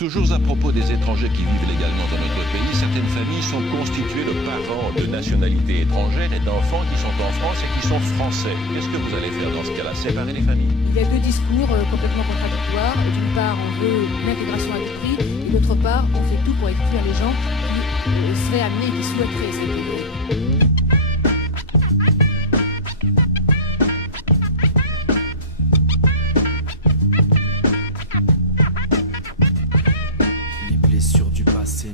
Toujours à propos des étrangers qui vivent légalement dans notre pays, certaines familles sont constituées de parents de nationalité étrangère et d'enfants qui sont en France et qui sont français. Qu'est-ce que vous allez faire dans ce cas-là? Séparer les familles? Il y a deux discours complètement contradictoires. D'une part, on veut l'intégration à tout prix, et d'autre part, on fait tout pour exclure les gens qui seraient amenés et qui souhaiteraient s'intégrer.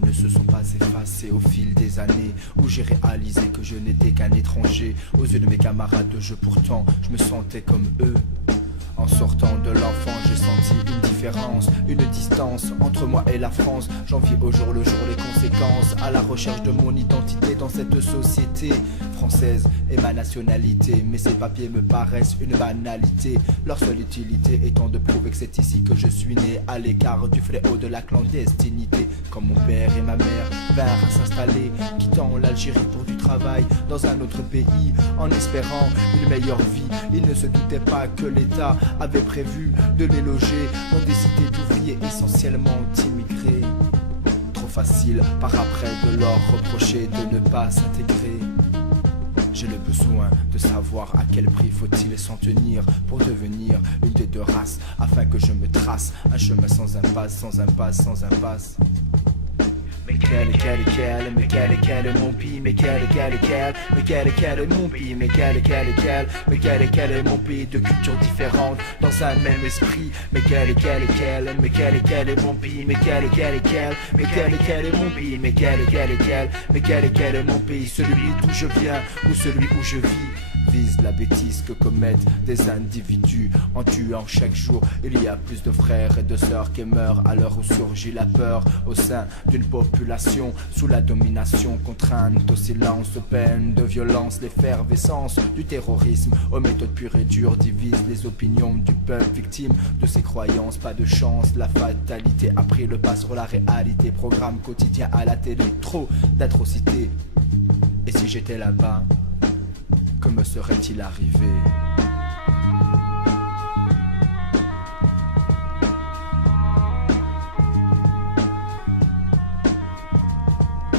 Ne se sont pas effacés au fil des années où j'ai réalisé que je n'étais qu'un étranger aux yeux de mes camarades de jeu. Pourtant je me sentais comme eux. En sortant de l'enfant, j'ai senti une différence, une distance entre moi et la France. J'en vis au jour le jour les conséquences, à la recherche de mon identité dans cette société française et ma nationalité. Mais ces papiers me paraissent une banalité, leur seule utilité étant de prouver que c'est ici que je suis né, à l'écart du fléau de la clandestinité. Quand mon père et ma mère vinrent s'installer, quittant l'Algérie pour du travail dans un autre pays, en espérant une meilleure vie, ils ne se doutaient pas que l'État avait prévu de les loger dans des cités d'ouvriers essentiellement immigrés. Trop facile par après de leur reprocher de ne pas s'intégrer. J'ai le besoin de savoir à quel prix faut-il s'en tenir pour devenir une des deux races, afin que je me trace un chemin sans impasse, sans impasse, sans impasse. Mais quel est mon pays, mais quel est mon pays, mais quel est mon pays de cultures différentes dans un même esprit. Mais quel est mon pays, mais quel est mon pays, mais quel est mon pays, celui d'où je viens ou celui où je vis. Vise la bêtise que commettent des individus en tuant chaque jour. Il y a plus de frères et de sœurs qui meurent à l'heure où surgit la peur au sein d'une population sous la domination, contrainte au silence, aux peines de violence. L'effervescence du terrorisme aux méthodes pures et dures divise les opinions du peuple victime de ses croyances. Pas de chance, la fatalité a pris le pas sur la réalité. Programme quotidien à la télé, trop d'atrocités. Et si j'étais là-bas, que me serait-il arrivé?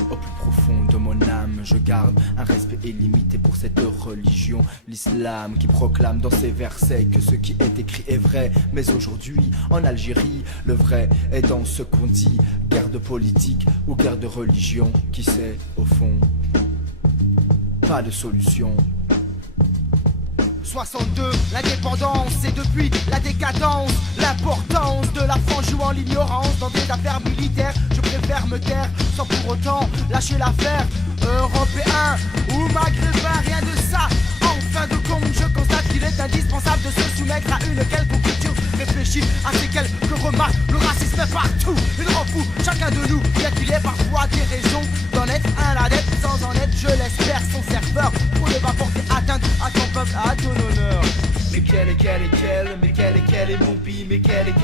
Au plus profond de mon âme, je garde un respect illimité pour cette religion, l'islam, qui proclame dans ses versets que ce qui est écrit est vrai. Mais aujourd'hui, en Algérie, le vrai est dans ce qu'on dit. Guerre de politique ou guerre de religion, qui sait au fond? Pas de solution. 62, l'indépendance et depuis la décadence, l'importance de la France joue en l'ignorance. Dans des affaires militaires, je préfère me taire sans pour autant lâcher l'affaire. Européen ou maghrébin, rien de ça. En fin de compte, je constate qu'il est indispensable de se soumettre à une quelconque culture réfléchie à ces quelques remarques. Le racisme est partout, il rend fou chacun de nous, bien qu'il ait parfois des raisons d'en être un adepte. Sans en être, je l'espère, son serveur, pour ne pas porter atteinte à ton peuple, à ton honneur. Mais quel est mon pays, mais quel est mon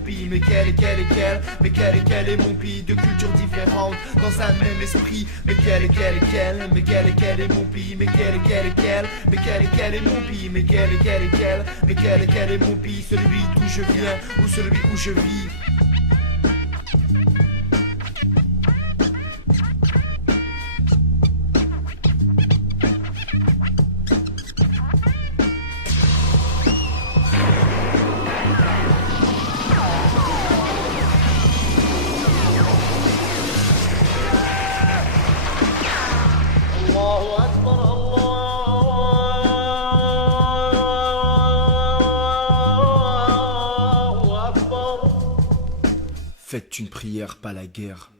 pays, mais quel est mon pays de cultures différentes dans un même esprit. Mais quel est mon pays, mais quel est mon pays, mais quel est mon pays, celui d'où je viens ou celui où je vis. Faites une prière, pas la guerre.